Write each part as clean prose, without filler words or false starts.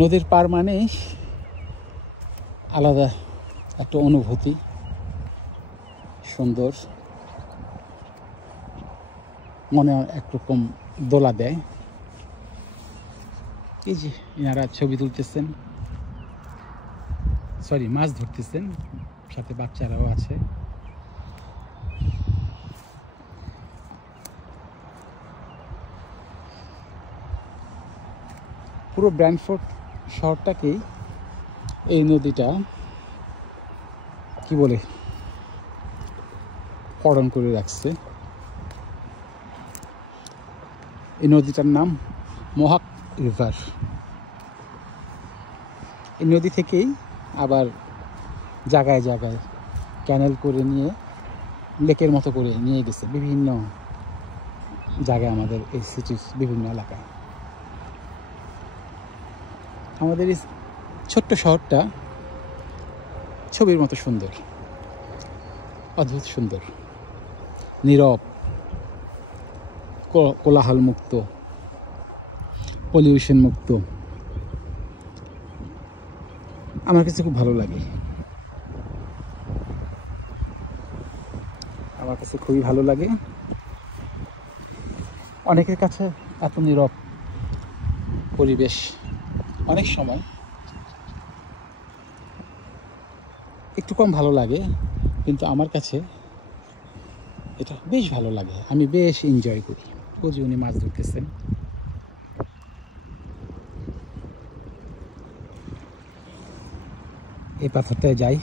নদীর পার মানে আলাদা একটা অনুভূতি, সুন্দর, মনে একরকম দোলা দেয়। এই যে এনারা ছবি তুলতেছেন, সরি মাছ ধরতেছেন, সাথে বাচ্চারাও আছে। পুরো ব্র্যান্ডফোর্ড শহরটাকেই এই নদীটা কি বলে পড়ন করে রাখছে। এই নদীটার নাম মোহাক রিভার। এই নদী থেকেই আবার জায়গায় জায়গায় ক্যানেল করে নিয়ে লেকের মতো করে নিয়ে গেছে বিভিন্ন জায়গায়, আমাদের এই সিটির বিভিন্ন এলাকায়। আমাদের এই ছোট্ট শহরটা ছবির মতো সুন্দর, অদ্ভুত সুন্দর, নীরব, কোলাহল মুক্ত, পলিউশন মুক্ত। আমার কাছে খুব ভালো লাগে, আমার কাছে খুবই ভালো লাগে। অনেকের কাছে এত নীরব পরিবেশ অনেক সময় একটু কম ভালো লাগে, কিন্তু আমার কাছে এটা বেশ ভালো লাগে, আমি বেশ এনজয় করি। ওই যে উনি মাছ ধরতেছেন। এই পাথরটায় যাই,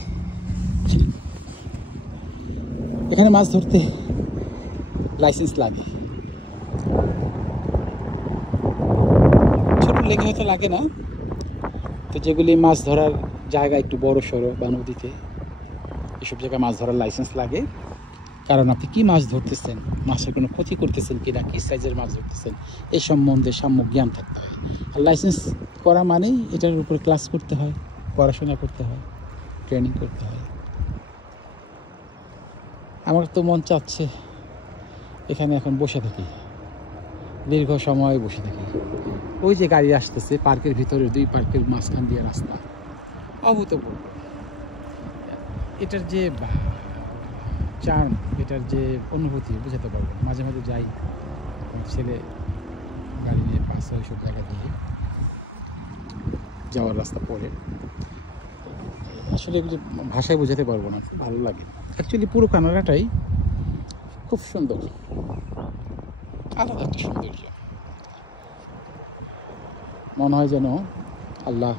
এখানে মাছ ধরতে লাইসেন্স লাগে। ছোট লেগে হয়তো লাগে না, তো যেগুলি মাছ ধরার জায়গা একটু বড় সড়ো বা নদীতে, এসব জায়গায় মাছ ধরার লাইসেন্স লাগে। কারণ আপনি কি মাছ ধরতেছেন, মাছের কোনো ক্ষতি করতেছেন কিনা, কী সাইজের মাছ ধরতেছেন, এই সম্বন্ধে সাম্যক জ্ঞান থাকতে হয়। আর লাইসেন্স করা মানেই এটার উপর ক্লাস করতে হয়, পড়াশোনা করতে হয়, ট্রেনিং করতে হয়। আমার তো মন চাচ্ছে এখানে এখন বসে থাকি, দীর্ঘ সময় বসে থাকি। ওই যে গাড়ি আসতেছে, পার্কের ভিতরে, দুই পার্কের মাঝখান দিয়ে রাস্তা, অভূতপূর্ব। এটার যে চার্ম, এটার যে অনুভূতি বোঝাতে পারবো। মাঝে মাঝে যাই, ছেলে গাড়ি নিয়ে পাশে ওইসব জায়গা দিয়ে যাওয়ার রাস্তা পড়ে, আসলে এগুলো ভাষায় বোঝাতে পারবো না, খুব ভালো লাগে। অ্যাকচুয়ালি পুরো কানাডাটাই খুব সুন্দর, আলাদা একটা সৌন্দর্য। মনে হয় যেন আল্লাহ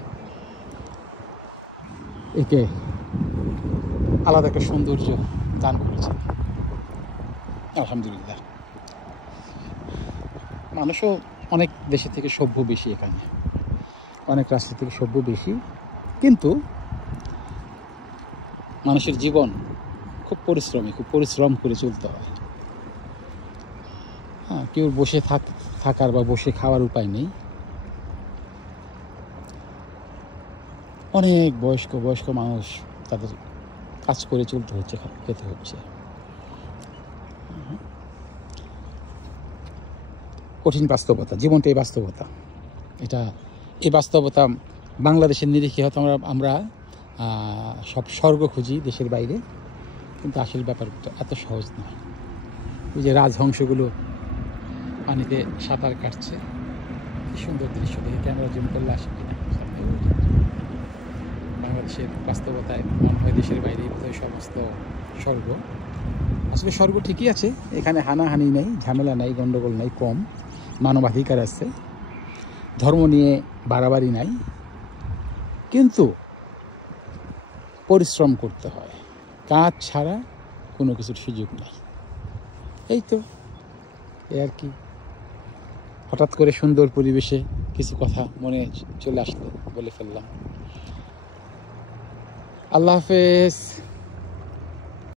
একে আলাদা একটা সৌন্দর্য দান করেছে। আলহামদুলিল্লাহ। মানুষও অনেক দেশের থেকে সভ্য বেশি, এখানে অনেক রাষ্ট্র থেকে সভ্য বেশি, কিন্তু মানুষের জীবন খুব পরিশ্রমী, খুব পরিশ্রম করে চলতে হয়। হ্যাঁ, কেউ বসে থাকার বা বসে খাওয়ার উপায় নেই। অনেক বয়স্ক মানুষ, তাদের কাজ করে চলতে হচ্ছে, খেতে হচ্ছে। কঠিন বাস্তবতা, জীবনটা এই বাস্তবতা। এই বাস্তবতা বাংলাদেশের নিরিখে হয়তো আমরা সব স্বর্গ খুঁজি দেশের বাইরে, কিন্তু আসল ব্যাপারটা এত সহজ নয়। ওই যে রাজহংসগুলো পানিতে সাঁতার কাটছে, সুন্দর দৃশ্য দেখে ক্যামেরা জুম করলে আসে কিনা। বাংলাদেশের বাস্তবতায় মনে হয় দেশের বাইরে বোধহয় সমস্ত স্বর্গ। আসলে স্বর্গ ঠিকই আছে, এখানে হানাহানি নেই, ঝামেলা নাই, গণ্ডগোল নাই, কম মানবাধিকার আছে, ধর্ম নিয়ে বাড়াবাড়ি নাই, কিন্তু পরিশ্রম করতে হয়, কাজ ছাড়া কোনো কিছুর সুযোগ নাই। এই তো আর কি। হঠাৎ করে সুন্দর পরিবেশে কিছু কথা মনে চলে আসলো, বলে ফেললাম। আল্লাহ হাফেজ।